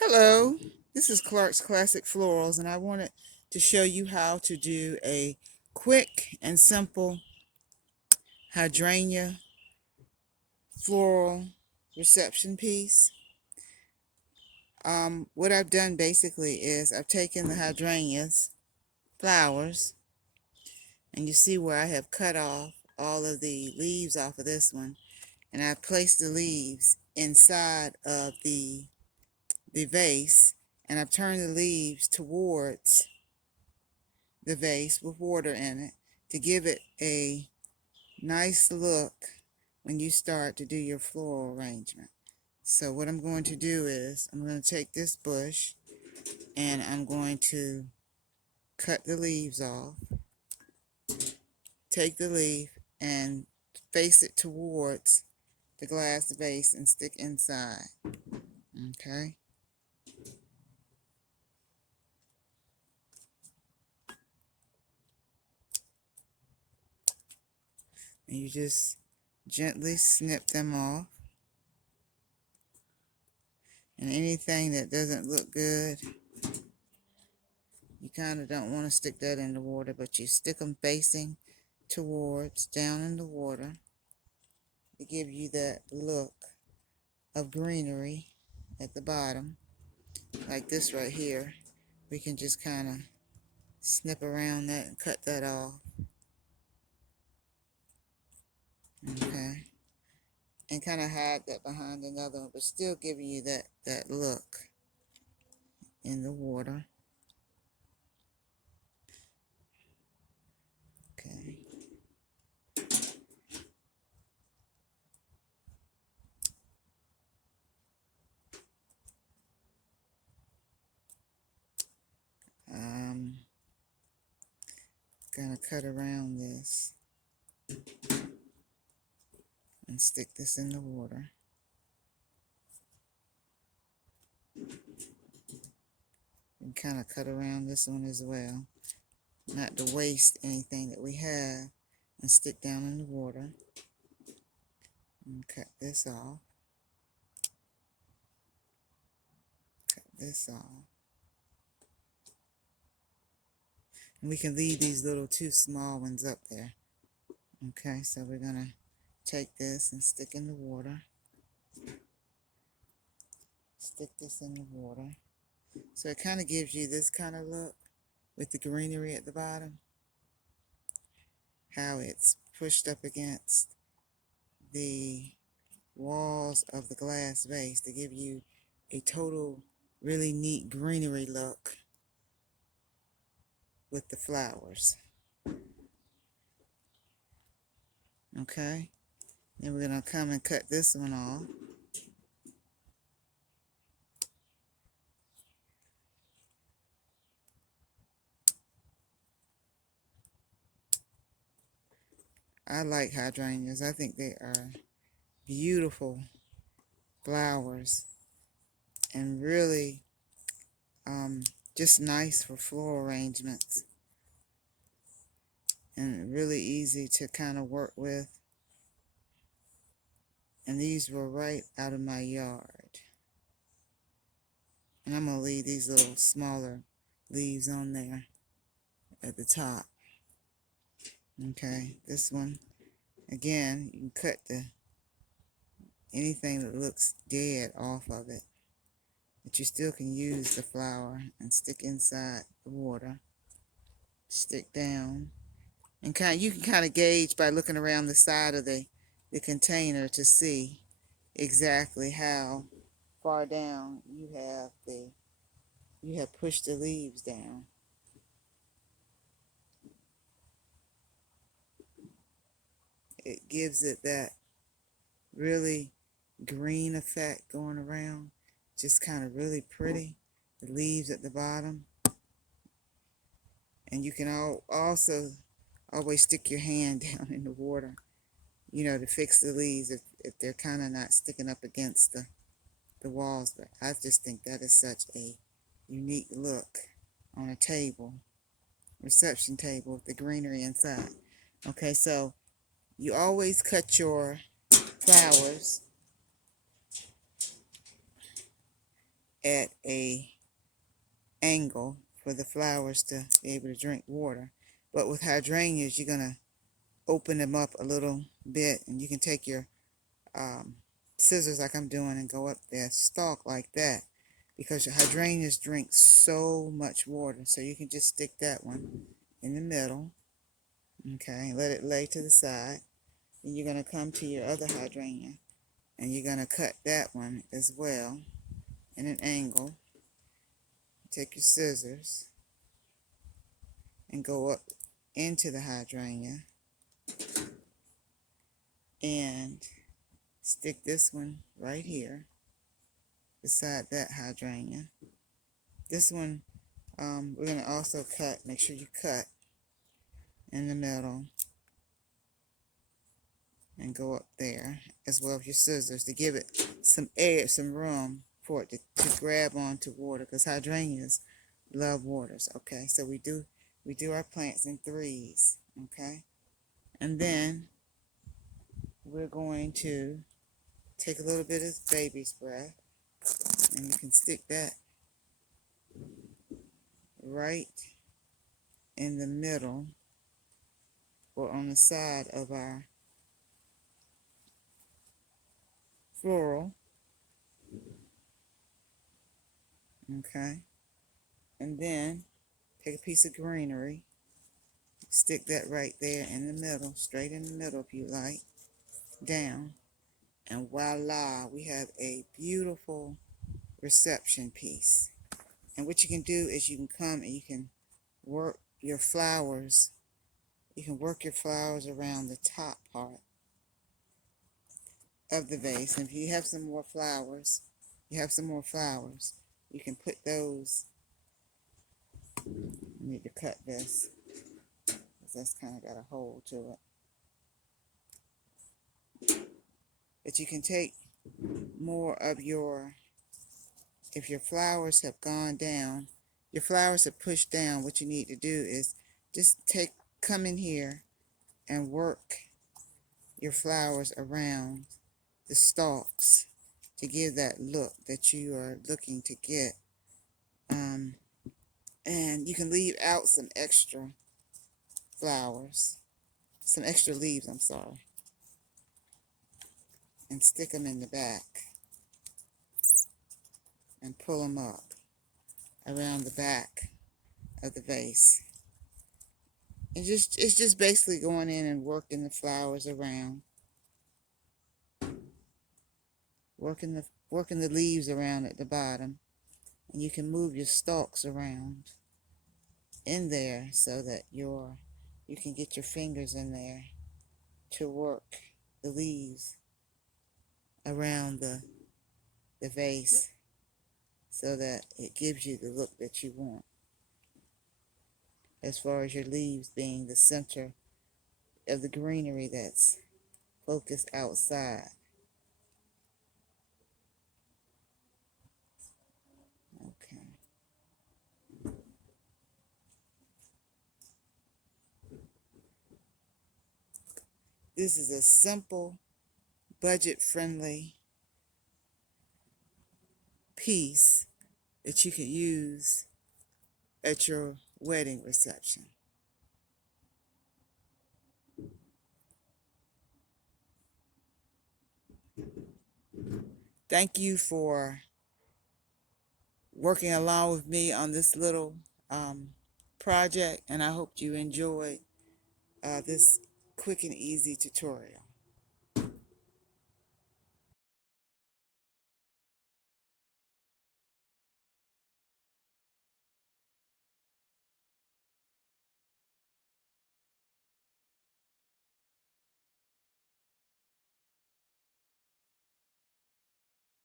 Hello, this is Clark's Classic Florals, and I wanted to show you how to do a quick and simple hydrangea floral reception piece. What I've done basically is I've taken the hydrangeas flowers, and you see where I have cut off all of the leaves off of this one, and I've placed the leaves inside of the vase, and I've turned the leaves towards the vase with water in it to give it a nice look when you start to do your floral arrangement. So what I'm going to do is I'm going to take this bush and I'm going to cut the leaves off, take the leaf and face it towards the glass vase and stick inside. Okay. And you just gently snip them off. And anything that doesn't look good, you kind of don't want to stick that in the water, but you stick them facing towards down in the water to give you that look of greenery at the bottom. Like this right here, we can just kind of snip around that and cut that off. Okay. And kind of hide that behind another one, but still giving you that look in the water. Okay. Gonna cut around this and stick this in the water. And kind of cut around this one as well, not to waste anything that we have, and stick down in the water and cut this off. Cut this off. And we can leave these little two small ones up there. Okay, so we're gonna take this and stick in the water. Stick this in the water. So it kind of gives you this kind of look with the greenery at the bottom. How it's pushed up against the walls of the glass vase to give you a total really neat greenery look with the flowers. Okay, then we're gonna come and cut this one off. I like hydrangeas. I think they are beautiful flowers and really just nice for floral arrangements and really easy to kind of work with. And these were right out of my yard. And I'm going to leave these little smaller leaves on there at the top. Okay, this one, again, you can cut anything that looks dead off of it. But you still can use the flower and stick inside the water. Stick down. And you can kind of gauge by looking around the side of the container to see exactly how far down you have pushed the leaves down. It gives it that really green effect going around, just kind of really pretty. The leaves at the bottom, and you can also always stick your hand down in the water, to fix the leaves if they're kind of not sticking up against the walls. But I just think that is such a unique look on a table, reception table with the greenery inside. Okay, so you always cut your flowers at a angle for the flowers to be able to drink water. But with hydrangeas, you're going to open them up a little bit, and you can take your scissors like I'm doing and go up their stalk like that, because your hydrangeas drink so much water. So you can just stick that one in the middle, okay, let it lay to the side. And you're going to come to your other hydrangea, and you're going to cut that one as well in an angle. Take your scissors and go up into the hydrangea and stick this one right here beside that hydrangea. This one we're going to also cut. Make sure you cut in the middle and go up there as well with your scissors to give it some air, some room for it to grab onto water, because hydrangeas love waters. Okay, so we do our plants in threes. Okay, and then we're going to take a little bit of baby's breath, and you can stick that right in the middle or on the side of our floral. Okay, and then take a piece of greenery, stick that right there in the middle, straight in the middle if you like, down, and voila, we have a beautiful reception piece. And what you can do is you can come and you can work your flowers. You can work your flowers around the top part of the vase. And if you have some more flowers, you can put those. I need to cut this because that's kind of got a hole to it. But you can take more of your, if your flowers have gone down, your flowers have pushed down, what you need to do is just come in here and work your flowers around the stalks to give that look that you are looking to get. And you can leave out some extra flowers, some extra leaves, I'm sorry, and stick them in the back and pull them up around the back of the vase. And it's just basically going in and working the flowers around, working the leaves around at the bottom, and you can move your stalks around in there so that you can get your fingers in there to work the leaves around the vase so that it gives you the look that you want, as far as your leaves being the center of the greenery that's focused outside. Okay. This is a simple, budget-friendly piece that you can use at your wedding reception. Thank you for working along with me on this little project, and I hope you enjoyed this quick and easy tutorial.